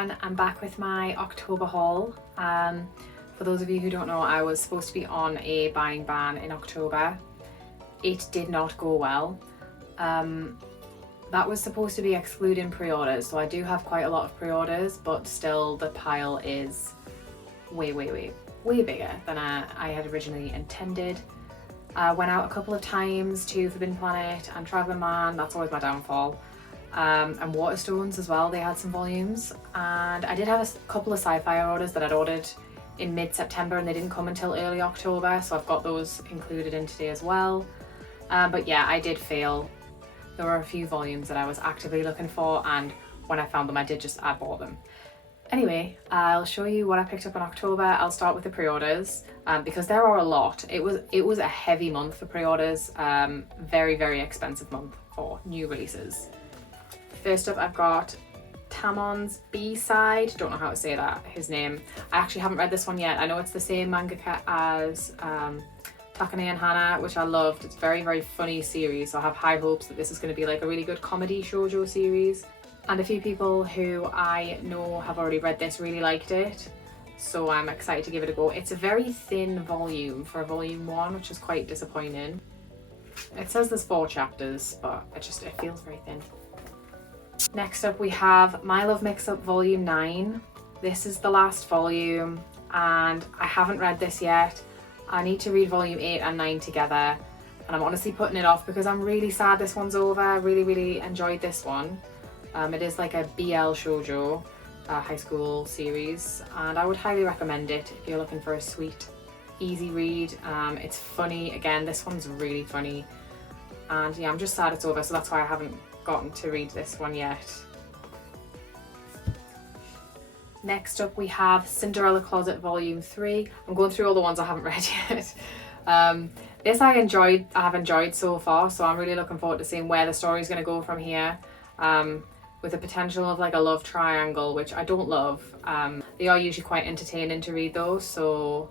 everyone, I'm back with my October haul. For those of you who don't know, I was supposed to be on a buying ban in October. It did not go well. That was supposed to be excluding pre-orders, so I do have quite a lot of pre-orders, but still the pile is way bigger than I had originally intended. I went out a couple of times to Forbidden Planet and Traveling Man, that's always my downfall. And Waterstones as well, they had some volumes. And I did have a couple of Scifier orders that I'd ordered in mid-September and they didn't come until early October, so I've got those included in today as well. But yeah, I did fail. There were a few volumes that I was actively looking for, and when I found them I bought them. Anyway, I'll show you what I picked up in October. I'll start with the pre-orders because there are a lot. It was a heavy month for pre-orders, very expensive month for new releases. First up, I've got Tamon's B-side. Don't know how to say that, his name. I actually haven't read this one yet. I know it's the same mangaka as Takane and Hana, which I loved. It's a very funny series, so I have high hopes that this is going to be like a really good comedy shoujo series. And a few people who I know have already read this really liked it, so I'm excited to give it a go. It's a very thin volume for a volume 1, which is quite disappointing. It says there's 4 chapters, but it feels very thin. Next up we have My Love Mix-Up Volume 9. This is the last volume and I haven't read this yet. I need to read volume 8 and 9 together, and I'm honestly putting it off because I'm really sad this one's over. I really enjoyed this one. It is like a BL shoujo high school series, and I would highly recommend it if you're looking for a sweet, easy read. It's funny. Again, this one's really funny, and yeah, I'm just sad it's over, so that's why I haven't gotten to read this one yet. Next up we have Cinderella Closet Volume 3. I'm going through all the ones I haven't read yet. This I have enjoyed so far, so I'm really looking forward to seeing where the story's going to go from here. With the potential of like a love triangle, which I don't love. They are usually quite entertaining to read though, so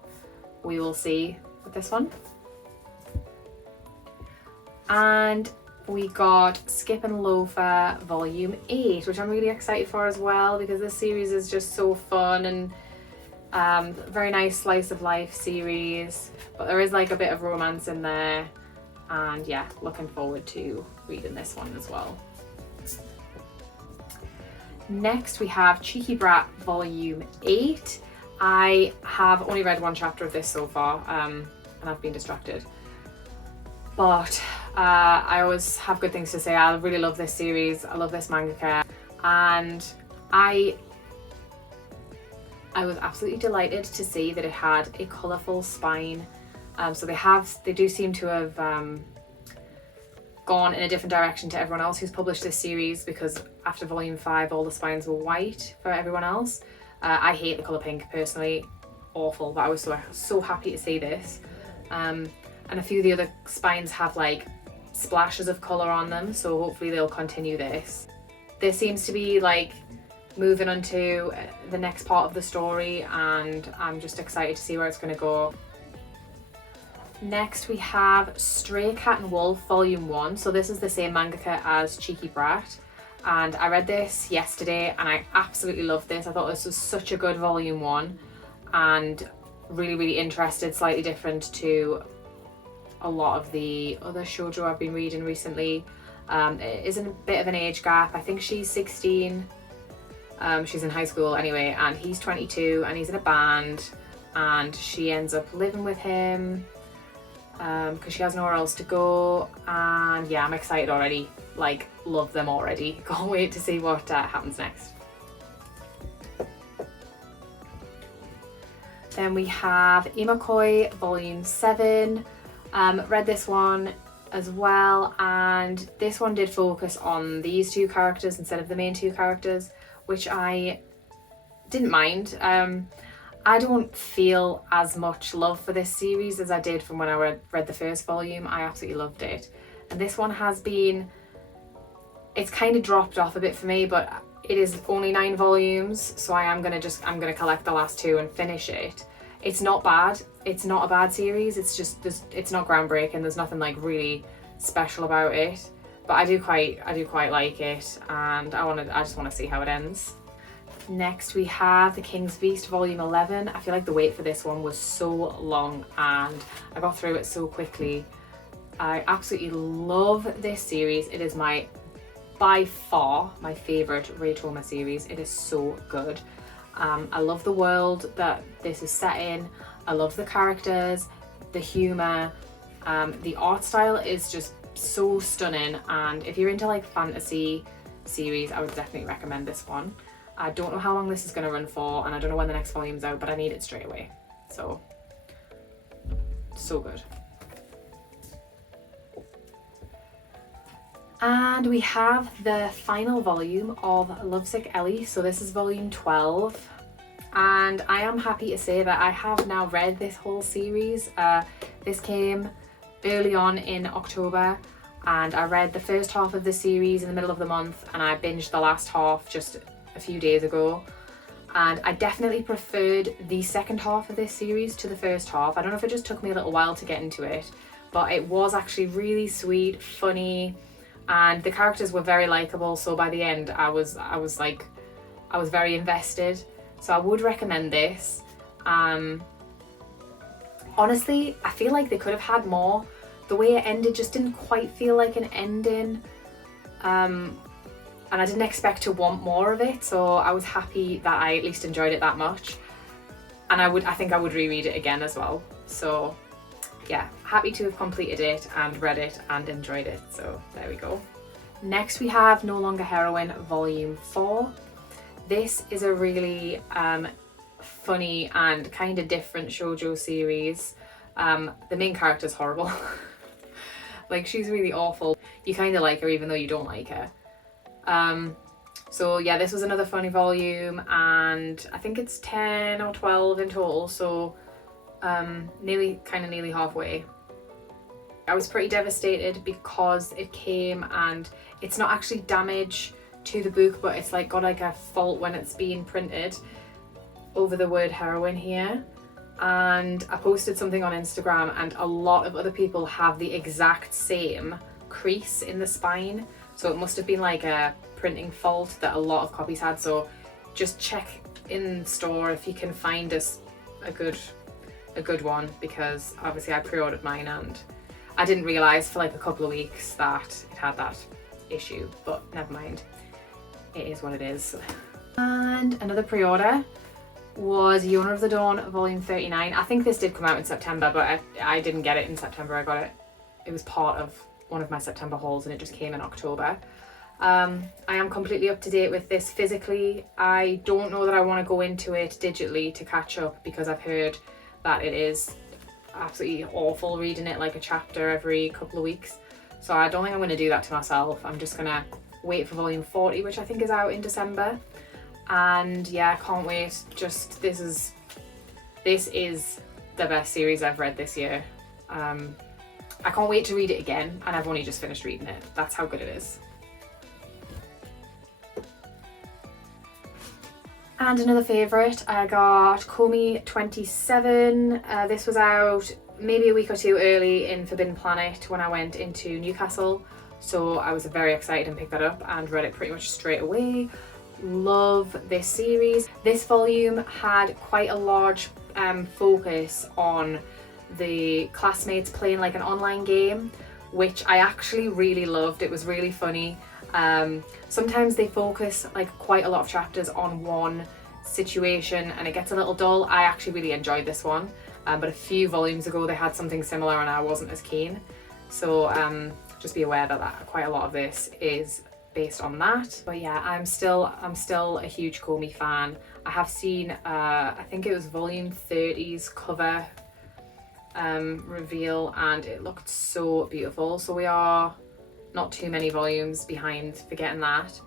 we will see with this one. And we got Skip and Loafer Volume 8, which I'm really excited for as well because this series is just so fun and very nice slice of life series, but there is like a bit of romance in there, and yeah, looking forward to reading this one as well. Next we have Cheeky Brat Volume 8. I have only read 1 chapter of this so far, and I've been distracted. But I always have good things to say. I really love this series. I love this mangaka, and I was absolutely delighted to see that it had a colourful spine. So they do seem to have gone in a different direction to everyone else who's published this series, because after volume 5 all the spines were white for everyone else. I hate the colour pink personally, awful, but I was so happy to see this. And a few of the other spines have like splashes of colour on them, so hopefully they'll continue this. This seems to be like moving on to the next part of the story, and I'm just excited to see where it's going to go. Next we have Stray Cat and Wolf Volume 1. So this is the same mangaka as Cheeky Brat, and I read this yesterday and I absolutely loved this. I thought this was such a good Volume 1 and really interested, slightly different to a lot of the other shoujo I've been reading recently. It is a bit of an age gap. I think she's 16, she's in high school anyway, and he's 22 and he's in a band, and she ends up living with him because she has nowhere else to go. And yeah, I'm excited already, like love them already. Can't wait to see what happens next. Then we have Imakoi Volume 7. Read this one as well, and this one did focus on these 2 characters instead of the main 2 characters, which I didn't mind. I don't feel as much love for this series as I did from when I read the first volume. I absolutely loved it, and this one it's kind of dropped off a bit for me, but it is only 9 volumes, so I'm gonna collect the last 2 and finish it. It's not bad. It's not a bad series. It's just it's not groundbreaking. There's nothing like really special about it, but I do quite like it, and I just want to see how it ends. Next we have The King's Beast Volume 11. I feel like the wait for this one was so long and I got through it so quickly. I absolutely love this series. It is by far my favourite Ray Toma series. It is so good. I love the world that this is set in. I love the characters, the humour. The art style is just so stunning, and if you're into like fantasy series, I would definitely recommend this one. I don't know how long this is going to run for, and I don't know when the next volume's out, but I need it straight away. So good. And we have the final volume of Lovesick Ellie. So this is volume 12. And I am happy to say that I have now read this whole series. This came early on in October, and I read the first half of the series in the middle of the month, and I binged the last half just a few days ago. And I definitely preferred the second half of this series to the first half. I don't know if it just took me a little while to get into it, but it was actually really sweet, funny, and the characters were very likable. So by the end, I was very invested. So I would recommend this. Honestly, I feel like they could have had more. The way it ended just didn't quite feel like an ending. And I didn't expect to want more of it, so I was happy that I at least enjoyed it that much. And I think I would reread it again as well. So yeah, happy to have completed it and read it and enjoyed it. So there we go. Next we have No Longer Heroine Volume 4. This is a really funny and kind of different shoujo series. The main character's horrible. Like, she's really awful. You kind of like her even though you don't like her. So yeah, this was another funny volume, and I think it's 10 or 12 in total, so nearly halfway. I was pretty devastated because it came and it's not actually damage to the book, but it's like got like a fault when it's being printed over the word heroin here. And I posted something on Instagram, and a lot of other people have the exact same crease in the spine, so it must have been like a printing fault that a lot of copies had. So just check in store if you can find a good one, because obviously I pre-ordered mine and I didn't realise for like a couple of weeks that it had that issue, but never mind, it is what it is. And another pre-order was Yona of the Dawn Volume 39. I think this did come out in September, but I didn't get it in September. I got it, it was part of one of my September hauls, and it just came in October. I am completely up to date with this physically. I don't know that I want to go into it digitally to catch up, because I've heard that it is absolutely awful reading it like a chapter every couple of weeks. So I don't think I'm going to do that to myself. I'm just going to wait for volume 40, which I think is out in December. And yeah, I can't wait. Just this is the best series I've read this year. I can't wait to read it again, and I've only just finished reading it. That's how good it is. And another favourite, I got Komi 27. This was out maybe a week or two early in Forbidden Planet when I went into Newcastle. So I was very excited and picked that up and read it pretty much straight away. Love this series. This volume had quite a large focus on the classmates playing like an online game, which I actually really loved. It was really funny. Sometimes they focus like quite a lot of chapters on one situation and it gets a little dull. I actually really enjoyed this one, but a few volumes ago they had something similar and I wasn't as keen. So just be aware that quite a lot of this is based on that. But yeah, I'm still a huge Komi fan. I have seen I think it was volume 30's cover reveal, and it looked so beautiful. So we are not too many volumes behind for getting that,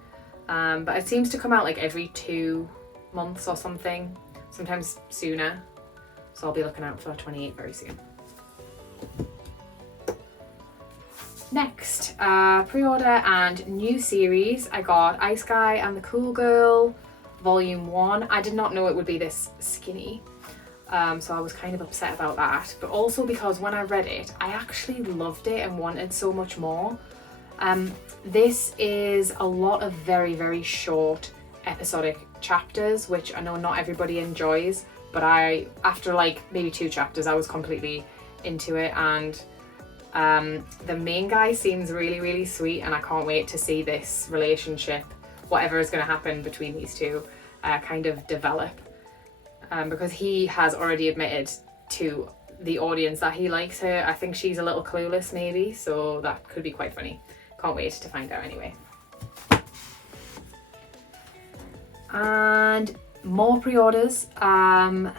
but it seems to come out like every 2 months or something, sometimes sooner, so I'll be looking out for 28 very soon. Next, pre-order and new series, I got Ice Guy and the Cool Girl Volume 1. I did not know it would be this skinny, so I was kind of upset about that, but also because when I read it, I actually loved it and wanted so much more. This is a lot of very, very short episodic chapters, which I know not everybody enjoys, but after like maybe 2 chapters, I was completely into it. And the main guy seems really, really sweet, and I can't wait to see this relationship, whatever is going to happen between these two, kind of develop, because he has already admitted to the audience that he likes her. I think she's a little clueless maybe, so that could be quite funny. Can't wait to find out anyway. And more pre-orders. My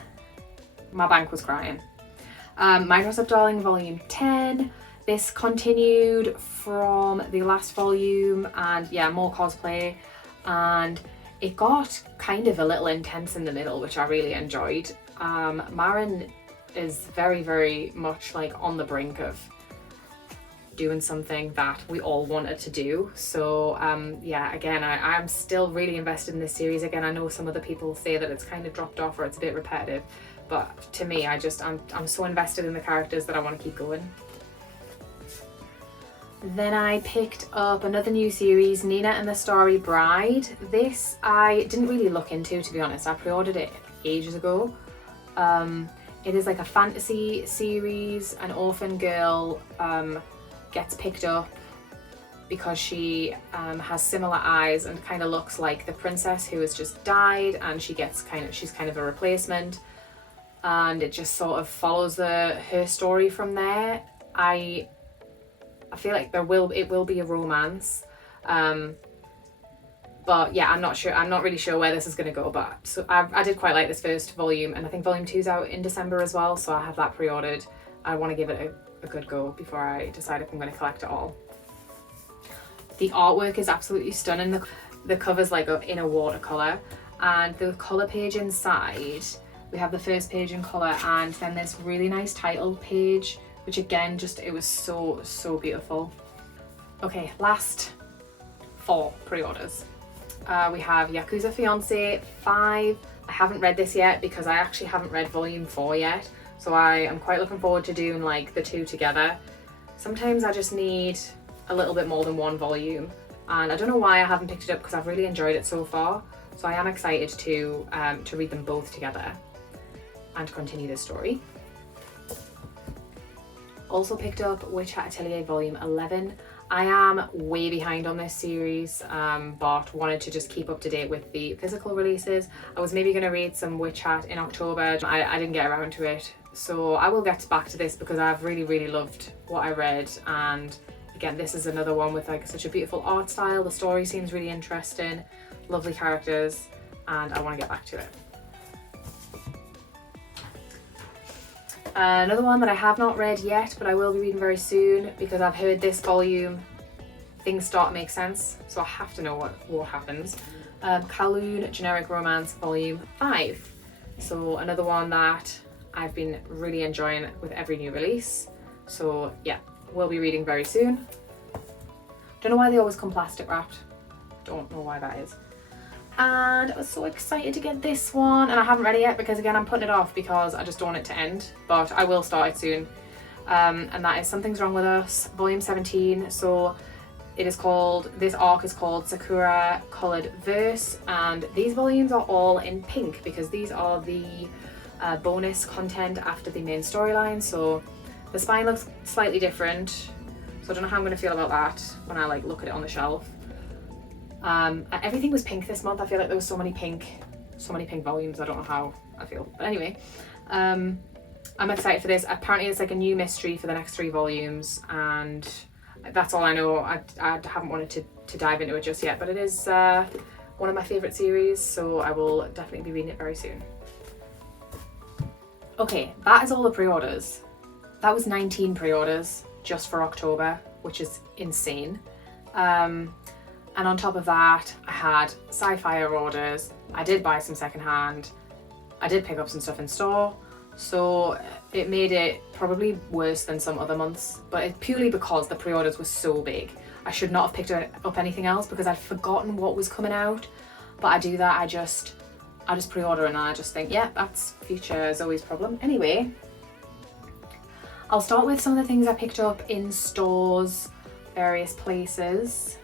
bank was crying. Microsoft Darling Volume 10. This continued from the last volume, and yeah, more cosplay, and it got kind of a little intense in the middle, which I really enjoyed. Marin is very, very much like on the brink of doing something that we all wanted to do. So yeah, again, I'm still really invested in this series. Again, I know some other people say that it's kind of dropped off or it's a bit repetitive, but to me, I'm so invested in the characters that I want to keep going. Then I picked up another new series, Nina and the Starry Bride. This I didn't really look into, to be honest. I pre-ordered it ages ago. It is like a fantasy series. An orphan girl gets picked up because she has similar eyes and kind of looks like the princess who has just died, and she's kind of a replacement, and it just sort of follows her story from there. I feel like it will be a romance, but yeah, I'm not really sure where this is going to go. But so I did quite like this first volume, and I think volume 2 is out in December as well, so I have that pre-ordered. I want to give it a good go before I decide if I'm going to collect it all. The artwork is absolutely stunning. The cover's like in a watercolor, and the color page inside, we have the first page in color, and then this really nice title page, which again, it was so beautiful. Okay, last 4 pre-orders. We have Yakuza Fiancé 5. I haven't read this yet because I actually haven't read volume 4 yet, so I am quite looking forward to doing like the 2 together. Sometimes I just need a little bit more than 1 volume, and I don't know why I haven't picked it up because I've really enjoyed it so far. So I am excited to read them both together and continue this story. Also picked up Witch Hat Atelier Volume 11. I am way behind on this series, but wanted to just keep up to date with the physical releases. I was maybe going to read some Witch Hat in October. I didn't get around to it, so I will get back to this because I've really, really loved what I read. And again, this is another one with like such a beautiful art style. The story seems really interesting, lovely characters, and I want to get back to it. Another one that I have not read yet, but I will be reading very soon because I've heard this volume things start to make sense, so I have to know what happens. Kowloon Generic Romance Volume 5. So another one that I've been really enjoying with every new release. So yeah, we'll be reading very soon. Don't know why they always come plastic wrapped. Don't know why that is. And I was so excited to get this one, and I haven't read it yet because again I'm putting it off because I just don't want it to end, but I will start it soon. And that is Something's Wrong With Us Volume 17. So this arc is called Sakura Colored Verse, and these volumes are all in pink because these are the bonus content after the main storyline. So the spine looks slightly different, so I don't know how I'm going to feel about that when I like look at it on the shelf. Everything was pink this month. I feel like there was so many pink volumes. I don't know how I feel, but anyway, I'm excited for this. Apparently it's like a new mystery for the next 3 volumes, and that's all I know. I haven't wanted to dive into it just yet, but it is one of my favourite series, so I will definitely be reading it very soon. Okay, that is all the pre-orders. That was 19 pre-orders just for October, which is insane. And on top of that, I had Scifier orders. I did buy some secondhand. I did pick up some stuff in store. So it made it probably worse than some other months, but it's purely because the pre-orders were so big. I should not have picked up anything else because I'd forgotten what was coming out. But I do that, I just pre-order and I just think, yeah, that's future Zoe's problem. Anyway, I'll start with some of the things I picked up in stores, various places.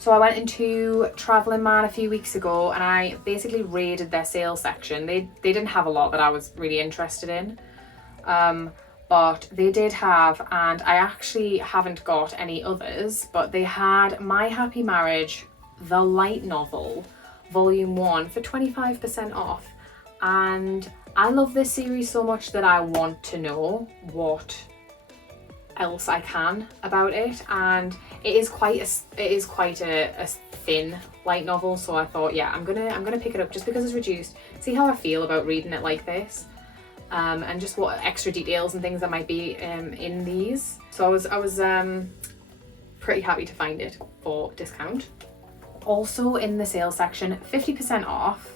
So I went into Travelling Man a few weeks ago and I basically raided their sales section. They didn't have a lot that I was really interested in, but they did have, and I actually haven't got any others, but they had My Happy Marriage, the light novel, volume 1 for 25% off. And I love this series so much that I want to know what else I can about it, and it is quite a thin light novel, so I thought, yeah, I'm gonna pick it up just because it's reduced, see how I feel about reading it like this, and just what extra details and things that might be in these. So I was pretty happy to find it for discount. Also in the sales section, 50% off,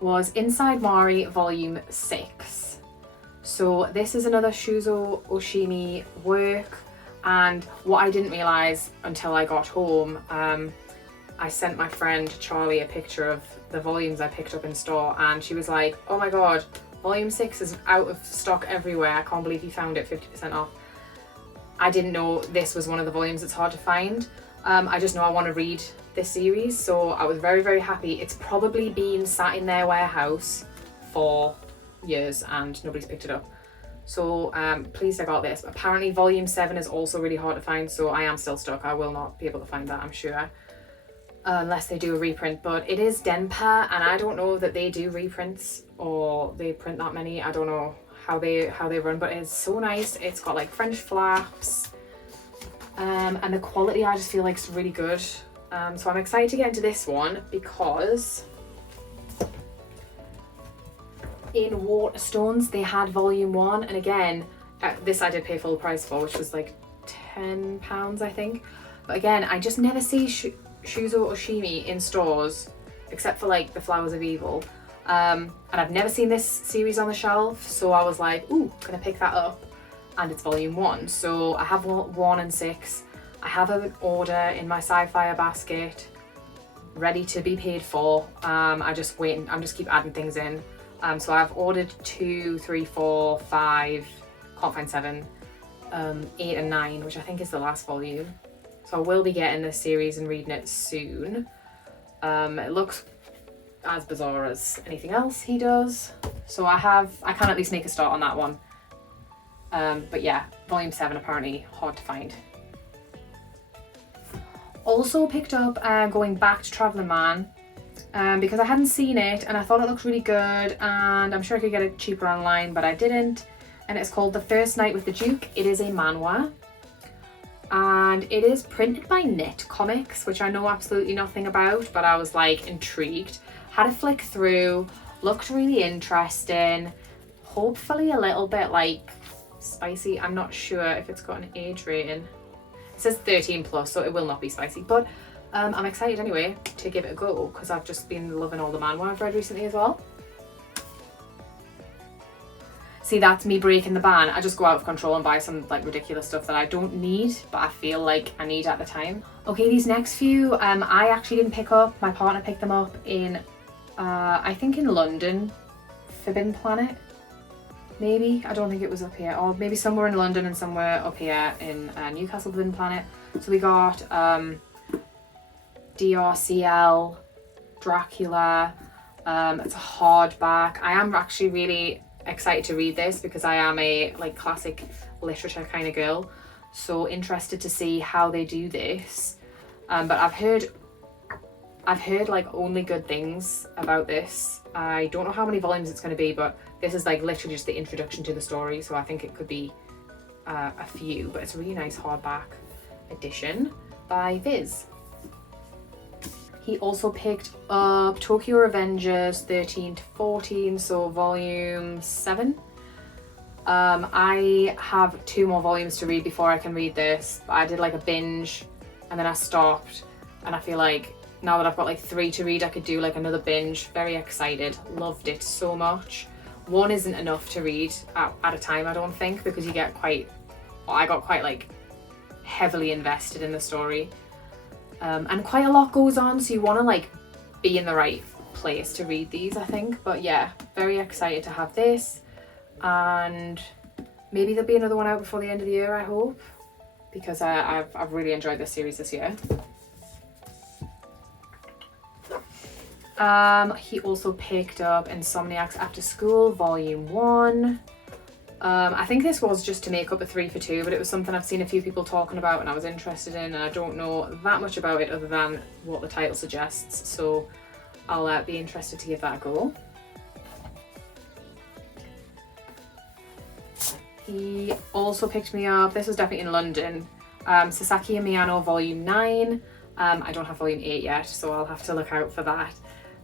was Inside Mari volume 6. So this is another Shuzo Oshimi work, and what I didn't realise until I got home, I sent my friend Charlie a picture of the volumes I picked up in store, and she was like, oh my god, volume 6 is out of stock everywhere, I can't believe you found it 50% off. I didn't know this was one of the volumes that's hard to find. I just know I want to read this series, so I was very, very happy. It's probably been sat in their warehouse for years and nobody's picked it up, so pleased I got this. Apparently volume 7 is also really hard to find, so I am still stuck. I will not be able to find that, I'm sure, unless they do a reprint. But it is Denpa, and I don't know that they do reprints or they print that many. I don't know how they run, but it's so nice. It's got like French flaps, and the quality I just feel like is really good. So I'm excited to get into this one because in Waterstones they had volume 1, and again, this I did pay full price for, which was like £10 I think. But again, I just never see Shuzo Oshimi in stores except for like the Flowers of Evil, and I've never seen this series on the shelf, so I was like, ooh, gonna pick that up, and it's volume 1. So I have 1 and 6. I have an order in my Scifier basket ready to be paid for. I'm just keep adding things in. So I've ordered 2, 3, 4, 5, can't find 7, 8 and 9, which I think is the last volume. So I will be getting this series and reading it soon. It looks as bizarre as anything else he does. So I can at least make a start on that one. But yeah, volume 7 apparently hard to find. Also picked up going back to Travelling Man, because I hadn't seen it and I thought it looked really good, and I'm sure I could get it cheaper online, but I didn't. And it's called The First Night with the Duke. It is a manhwa, and it is printed by Knit Comics, which I know absolutely nothing about, but I was like intrigued. Had a flick through, looked really interesting, hopefully a little bit like spicy. I'm not sure if it's got an age rating. It says 13 plus, so it will not be spicy, but I'm excited anyway to give it a go because I've just been loving all the manhwa I've read recently as well. See, that's me breaking the ban. I just go out of control and buy some like ridiculous stuff that I don't need, but I feel like I need at the time. Okay, these next few I actually didn't pick up. My partner picked them up in, I think in London, Forbidden Planet. Maybe, I don't think it was up here, or maybe somewhere in London and somewhere up here in Newcastle Forbidden Planet. So we got DRCL, Dracula. It's a hardback. I am actually really excited to read this because I am a like classic literature kind of girl, so interested to see how they do this. But I've heard like only good things about this. I don't know how many volumes it's going to be, but this is like literally just the introduction to the story, so I think it could be a few, but it's a really nice hardback edition by Viz. He also picked up Tokyo Revengers 13 to 14, so volume 7. I have 2 more volumes to read before I can read this, but I did like a binge and then I stopped, and I feel like now that I've got like 3 to read, I could do like another binge. Very excited, loved it so much. 1 isn't enough to read at a time, I don't think, because you get quite, well, I got quite like heavily invested in the story. And quite a lot goes on, so you want to like be in the right place to read these, I think. But yeah, very excited to have this, and maybe there'll be another one out before the end of the year, I hope, because I've really enjoyed this series this year. He also picked up Insomniac's After School Volume 1. I think this was just to make up a 3 for 2, but it was something I've seen a few people talking about and I was interested in, and I don't know that much about it other than what the title suggests, so I'll be interested to give that a go. He also picked me up, this was definitely in London, Sasaki and Miyano Volume 9. I don't have Volume 8 yet, so I'll have to look out for that.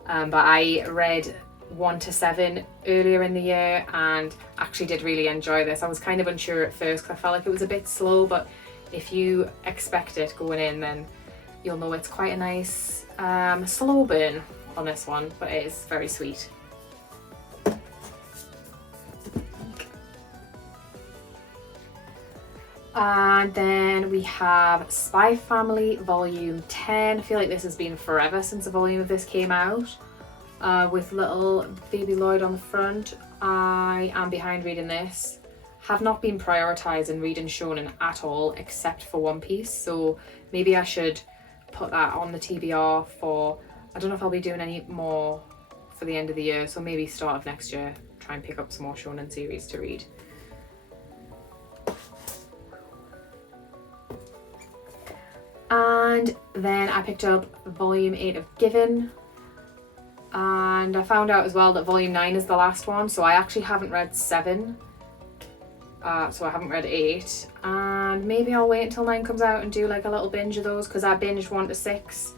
But I read 1 to 7 earlier in the year and actually did really enjoy this. I was kind of unsure at first because I felt like it was a bit slow, but if you expect it going in, then you'll know it's quite a nice slow burn on this one, but it is very sweet. And then we have Spy Family Volume 10. I feel like this has been forever since a volume of this came out. With little baby Lloyd on the front. I am behind reading this. Have not been prioritising reading shonen at all except for One Piece, so maybe I should put that on the TBR for, I don't know if I'll be doing any more for the end of the year, so maybe start of next year try and pick up some more shonen series to read. And then I picked up Volume 8 of Given, and I found out as well that Volume 9 is the last one, so I actually haven't read 7, so I haven't read 8, and maybe I'll wait until 9 comes out and do like a little binge of those, because I binged 1 to 6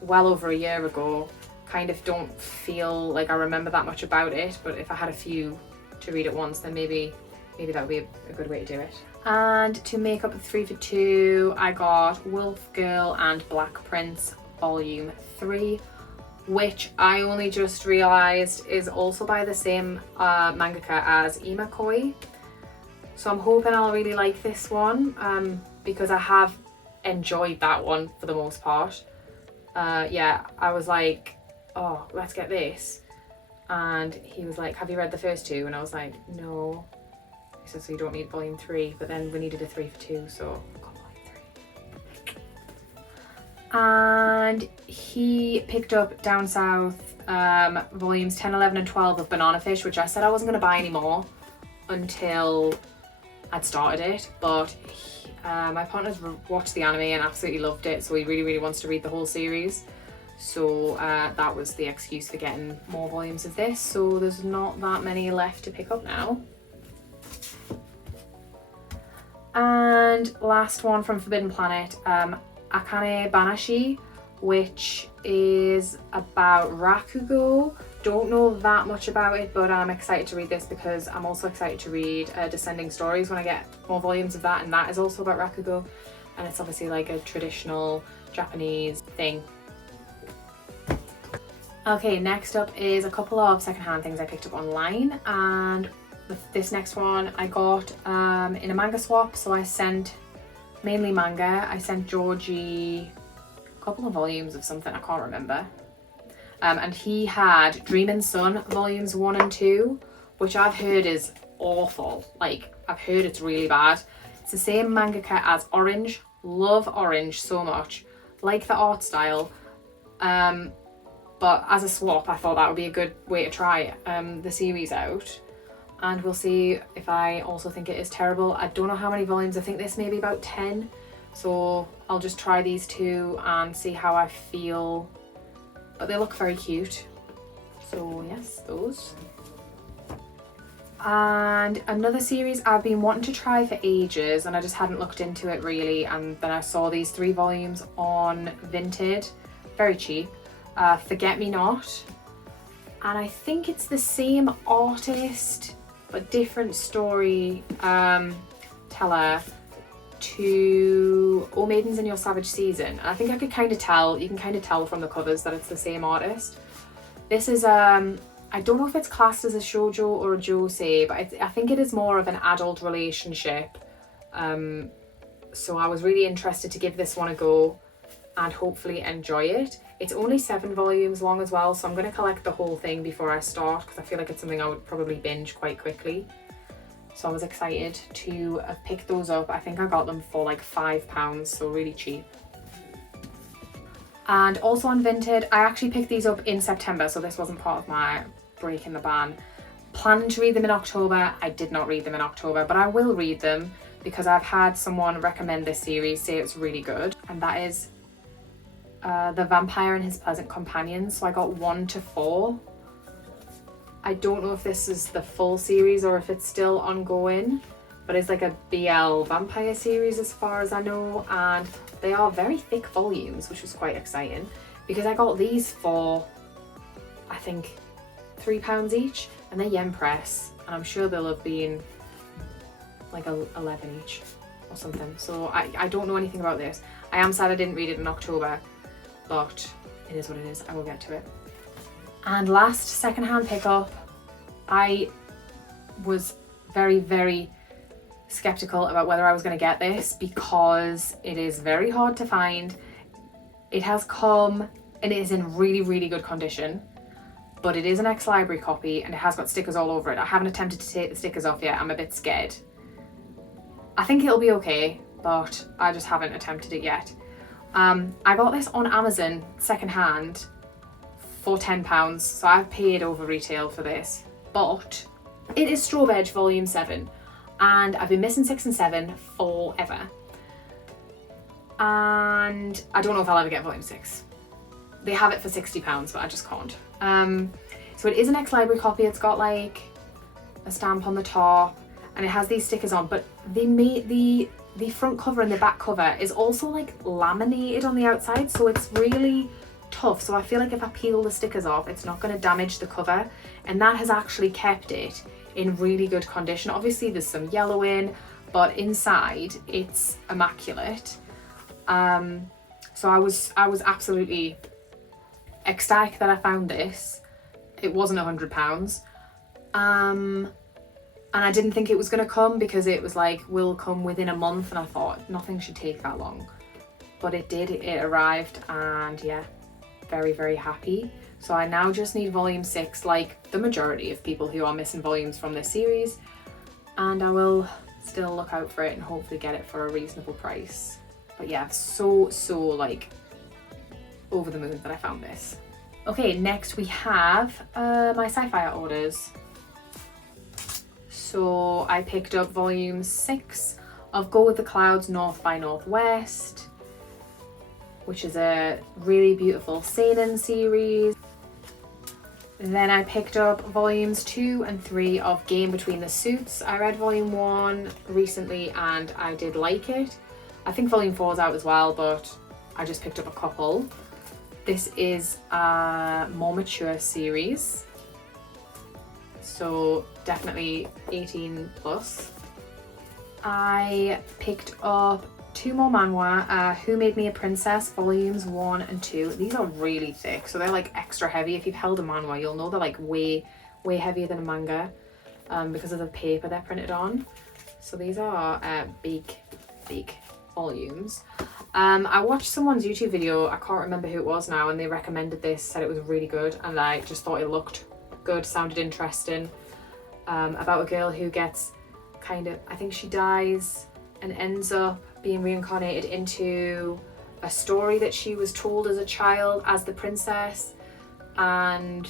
well over a year ago. Kind of don't feel like I remember that much about it, but if I had a few to read at once, then maybe that would be a good way to do it. And to make up the 3 for 2, I got Wolf Girl and Black Prince Volume 3, which I only just realised is also by the same mangaka as Imakoi. So I'm hoping I'll really like this one, because I have enjoyed that one for the most part. Yeah, I was like, oh, let's get this. And he was like, have you read the first 2? And I was like, no. He said, so you don't need Volume 3, but then we needed a 3 for 2, so I got Volume 3. And he picked up Down South Volumes 10, 11 and 12 of Banana Fish, which I said I wasn't going to buy anymore until I'd started it, but my partner's watched the anime and absolutely loved it, so he really wants to read the whole series. So that was the excuse for getting more volumes of this, so there's not that many left to pick up now. And last one from Forbidden Planet, Akane Banashi, which is about Rakugo. Don't know that much about it, but I'm excited to read this because I'm also excited to read Descending Stories when I get more volumes of that, and that is also about Rakugo, and it's obviously like a traditional Japanese thing. Okay, next up is a couple of secondhand things I picked up online, and this next one I got in a manga swap, so I sent mainly manga. I sent Georgie a couple of volumes of something, I can't remember. And he had Dream and Sun Volumes 1 and 2, which I've heard is awful. Like, I've heard it's really bad. It's the same mangaka as Orange. Love Orange so much. Like the art style. But as a swap, I thought that would be a good way to try the series out. And we'll see if I also think it is terrible. I don't know how many volumes. I think this may be about 10. So I'll just try these 2 and see how I feel. But they look very cute. So yes, those. And another series I've been wanting to try for ages and I just hadn't looked into it really. And then I saw these 3 volumes on Vinted. Very cheap. Forget Me Not. And I think it's the same artist but different story teller to O Maidens in Your Savage Season. And I think I could kind of tell, you can kind of tell from the covers that it's the same artist. This is, I don't know if it's classed as a shoujo or a josei, but I think it is more of an adult relationship. So I was really interested to give this one a go and hopefully enjoy it. It's only 7 volumes long as well, so I'm going to collect the whole thing before I start because I feel like it's something I would probably binge quite quickly. So I was excited to have picked those up. I think I got them for like £5, so really cheap. And also on Vinted, I actually picked these up in September, so this wasn't part of my breaking the ban. Planning to read them in October. I did not read them in October, but I will read them because I've had someone recommend this series, say it's really good, and that is The Vampire and His Pleasant Companions. So I got 1 to 4. I don't know if this is the full series or if it's still ongoing, but it's like a BL vampire series as far as I know, and they are very thick volumes, which was quite exciting because I got these for, I think, £3 each, and they're yen press, and I'm sure they'll have been like 11 each or something. So I don't know anything about this. I am sad I didn't read it in October, but it is what it is. I will get to it. And last secondhand pickup, I was very, very skeptical about whether I was going to get this because it is very hard to find. It has come and it is in really, really good condition, but it is an ex-library copy and it has got stickers all over it. I haven't attempted to take the stickers off yet. I'm a bit scared. I think it'll be okay, but I just haven't attempted it yet. I got this on Amazon secondhand for £10, so I've paid over retail for this, but it is Straw Veg Volume 7, and I've been missing 6 and 7 forever, and I don't know if I'll ever get Volume 6. They have it for £60, but I just can't. So it is an ex-library copy. It's got like a stamp on the top, and it has these stickers on, but they made the front cover and the back cover is also like laminated on the outside, so it's really tough. So I feel like if I peel the stickers off, it's not going to damage the cover, and that has actually kept it in really good condition. Obviously there's some yellow in, but inside it's immaculate. So I was absolutely ecstatic that I found this. It wasn't £100, and I didn't think it was going to come because it was like, will come within a month, and I thought nothing should take that long, but it did. It arrived, and yeah, very, very happy. So I now just need Volume 6, like the majority of people who are missing volumes from this series, and I will still look out for it and hopefully get it for a reasonable price. But yeah, so like over the moon that I found this. Okay, next we have my Scifier orders. So I picked up Volume 6 of Go With The Clouds North by Northwest, which is a really beautiful seinen series. Then I picked up Volumes 2 and 3 of Game Between the Suits. I read Volume 1 recently and I did like it. I think Volume 4 is out as well, but I just picked up a couple. This is a more mature series, so definitely 18 plus. I picked up 2 more manhwa, Who Made Me a Princess, Volumes 1 and 2. These are really thick, so they're like extra heavy. If you've held a manhwa, you'll know they're like way heavier than a manga because of the paper they're printed on. So these are big volumes. I watched someone's YouTube video, I can't remember who it was now, and they recommended this, said it was really good, and I just thought it looked good, sounded interesting, about a girl who gets kind of, I think she dies and ends up being reincarnated into a story that she was told as a child as the princess, and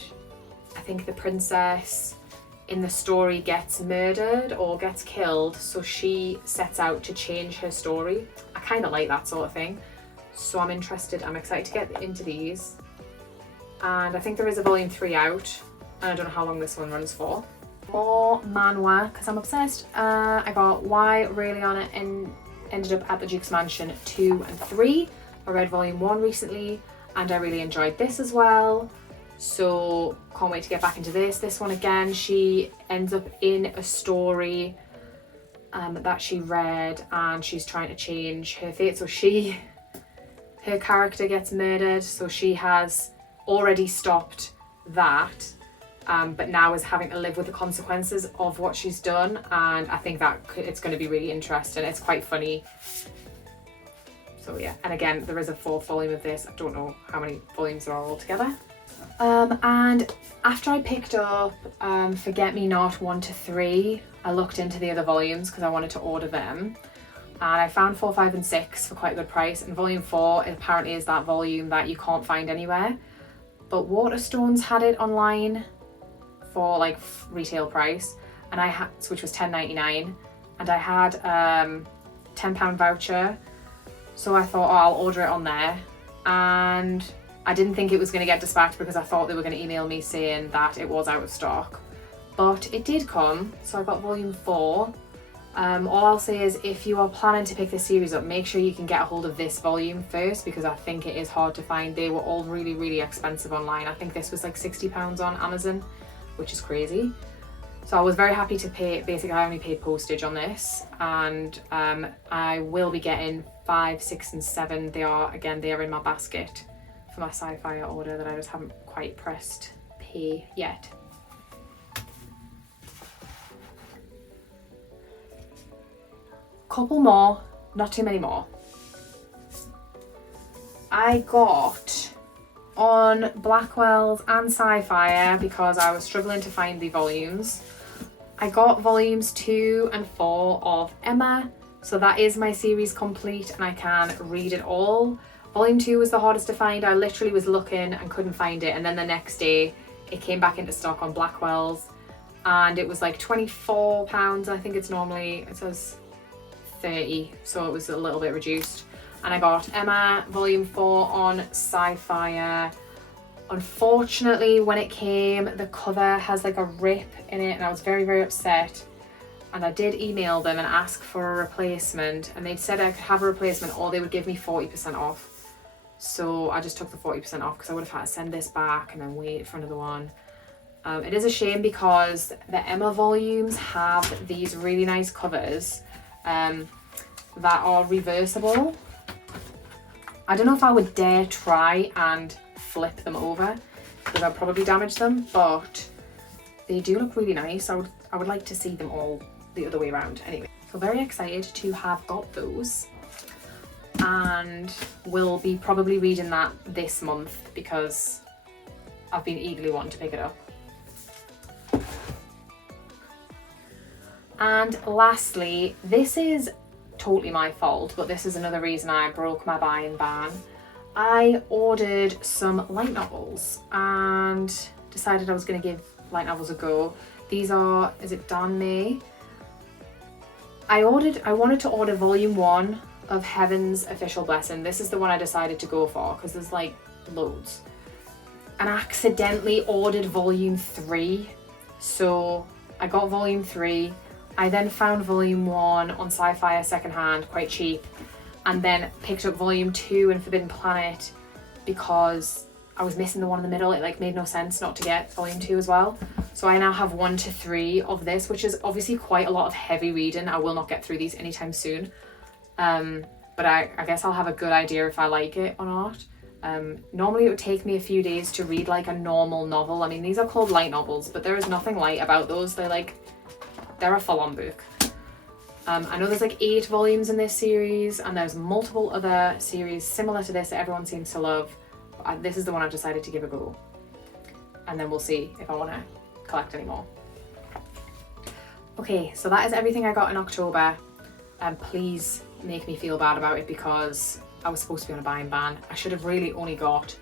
I think the princess in the story gets murdered or gets killed, so she sets out to change her story. I kind of like that sort of thing, so I'm interested. I'm excited to get into these, and I think there is a Volume 3 out, and I don't know how long this one runs for. More manhwa, because I'm obsessed. I got Why Ray Liotta Ended Up at the Duke's Mansion 2 and 3. I read Volume 1 recently, and I really enjoyed this as well. So can't wait to get back into this. This one again, she ends up in a story that she read, and she's trying to change her fate. So her character gets murdered, so she has already stopped that, but now is having to live with the consequences of what she's done. And I think that it's going to be really interesting. It's quite funny. So yeah, and again, there is a 4th volume of this. I don't know how many volumes there are altogether. And after I picked up Forget Me Not 1 to 3, I looked into the other volumes because I wanted to order them. and I found 4, 5 and 6 for quite a good price, and volume 4 apparently is that volume that you can't find anywhere, but Waterstones had it online for like retail price, and I had, which was £10.99, and I had £10 voucher, so I thought, oh, I'll order it on there. And I didn't think it was going to get dispatched because I thought they were going to email me saying that it was out of stock, but it did come, so I got volume 4. All I'll say is, if you are planning to pick this series up, make sure you can get a hold of this volume first, because I think it is hard to find. They were all really, really expensive online. I think this was like £60 on Amazon, which is crazy. So I was very happy to pay, basically I only paid postage on this, and I will be getting 5, 6 and 7. They are in my basket for my Scifier order that I just haven't quite pressed pay yet. Couple more, not too many more. I got on Blackwell's and Scifier, because I was struggling to find the volumes, I got volumes 2 and 4 of Emma, so that is my series complete and I can read it all. Volume 2 was the hardest to find. I literally was looking and couldn't find it, and then the next day it came back into stock on Blackwell's and it was like £24. I think it's normally, it says 30, so it was a little bit reduced. And I got Emma volume 4 on Scifier. Unfortunately, when it came, the cover has like a rip in it, and I was very, very upset. And I did email them and ask for a replacement, and they said I could have a replacement or they would give me 40% off. So I just took the 40% off because I would have had to send this back and then wait for another one. It is a shame because the Emma volumes have these really nice covers that are reversible. I don't know if I would dare try and flip them over because I'd probably damage them, but they do look really nice. I would like to see them all the other way around. Anyway, so very excited to have got those, and will be probably reading that this month because I've been eagerly wanting to pick it up. And lastly, this is totally my fault, but this is another reason I broke my buying ban. I ordered some light novels and decided I was going to give light novels a go. These are, is it Dan May? I wanted to order volume 1 of Heaven's Official Blessing. This is the one I decided to go for because there's like loads. And I accidentally ordered volume 3. So I got volume 3. I then found volume 1 on Scifier secondhand, quite cheap, and then picked up volume 2 in Forbidden Planet because I was missing the one in the middle. It like made no sense not to get volume 2 as well. So I now have 1 to 3 of this, which is obviously quite a lot of heavy reading. I will not get through these anytime soon. But I guess I'll have a good idea if I like it or not. Normally it would take me a few days to read like a normal novel. I mean, these are called light novels, but there is nothing light about those. They're a full-on book. I know there's like 8 volumes in this series, and there's multiple other series similar to this that everyone seems to love. This is the one I've decided to give a go. And then we'll see if I want to collect any more. Okay, so that is everything I got in October. Please make me feel bad about it because I was supposed to be on a buying ban. I should have really only got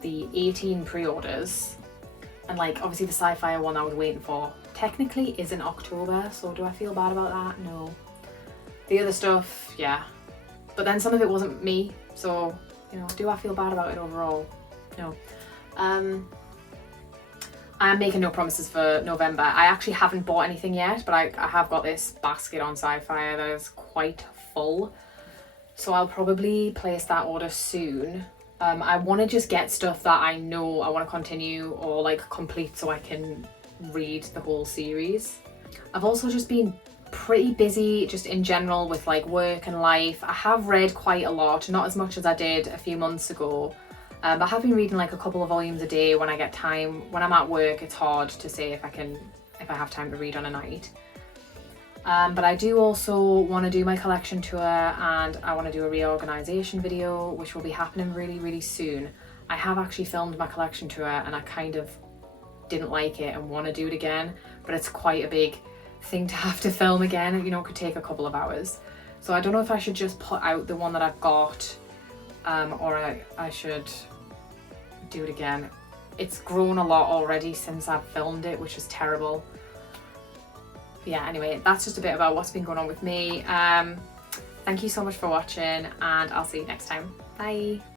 the 18 pre-orders. And like obviously the Scifier one I was waiting for technically is in October, so do I feel bad about that? No. The other stuff, yeah. But then some of it wasn't me, so you know, do I feel bad about it overall? No. I am making no promises for November. I actually haven't bought anything yet, but I have got this basket on Scifier that is quite full. So I'll probably place that order soon. I want to just get stuff that I know I want to continue or like complete so I can read the whole series. I've also just been pretty busy just in general with like work and life. I have read quite a lot, not as much as I did a few months ago. But I have been reading like a couple of volumes a day when I get time. When I'm at work, it's hard to say if I have time to read on a night. But I do also want to do my collection tour, and I want to do a reorganization video, which will be happening really, really soon. I have actually filmed my collection tour and I kind of didn't like it and want to do it again, but it's quite a big thing to have to film again. You know, it could take a couple of hours. So I don't know if I should just put out the one that I've got, or I should do it again. It's grown a lot already since I've filmed it, which is terrible. Yeah, anyway, that's just a bit about what's been going on with me. Thank you so much for watching, and I'll see you next time. Bye.